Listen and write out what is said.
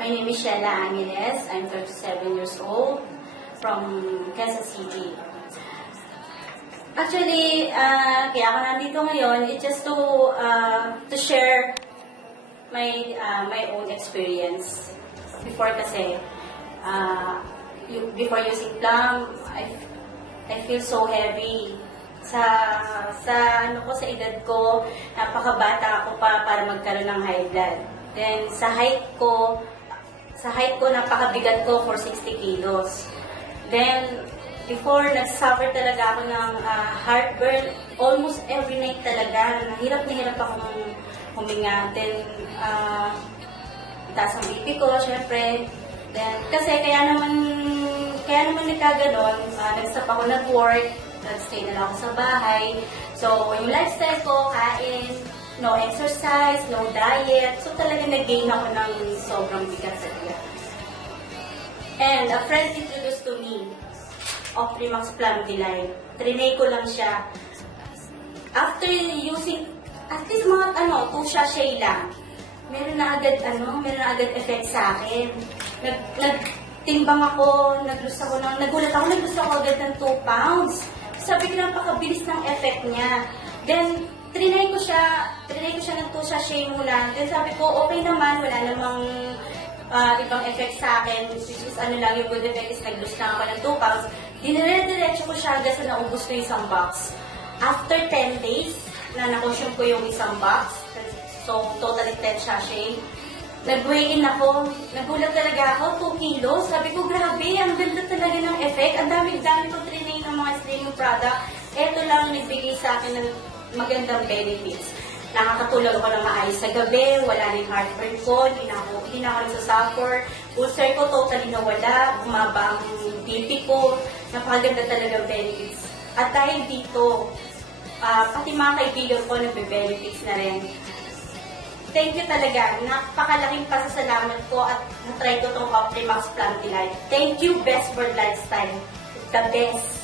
My name is Sheila Angeles. I'm 37 years old from Quezon City. Actually, kaya ako nandito ngayon is just to share my own experience. Before kasi, before using Plum, I feel so heavy. Sa edad ko, napakabata ako pa para magkaroon ng high blood. Then sa height ko napakabigat ko for 60 kilos. Then before, nagsuffer talaga ako ng heartburn almost every night talaga. Nahirap akong huminga. Then taas ang BP ko, syempre. Then kasi kaya naman nagkaganon, nag-stop ako nag-work, nag-stay na lang ako sa bahay. So, yung lifestyle ko, kain, no exercise, no diet. So, talaga nag-gain ako ng sobrang bigat sa tiyan. And a friend introduced to me of Primax Plum Delight. Trinay ko lang siya. After using at least mga 2 sachet lang, meron na agad effect sa akin. Nagtimbang ako, naglus ako agad ng 2 pounds. Sabi ko, napakabilis ng effect niya. Then, trinay ko siya ng 2 sachet mula. Then sabi ko, okay naman, wala namang ibang effect sa akin. Which is yung good effect is naglus lang ako ng 2 pounds. Dinire-diretso ko siya hanggang sa naubos ko yung isang box. After 10 days, na nakonsume ko yung isang box, so totally 10 sachet, nag-weigh-in ako. Nagulat talaga ako, 2 kilos. Sabi ko, grabe, ang ganda talaga ng effect. Ang dami-dami ko trinay ng mga slimming product. Ito lang nagbigay sa akin ng magandang benefits. Nakakatulog ako ng maayos sa gabi, wala na yung heartburn ko, hindi na ako nagsasuffer. Ulcer ko totally nawala, bumaba ang BP ko. Napakaganda talaga benefits. At dahil dito, pati mga kaibigan ko nagbe-benefits na rin. Thank you talaga. Napakalaking pasasalamat ko at na-try ko itong Primax Plum Delight. Thank you, Best World Lifestyle. The best.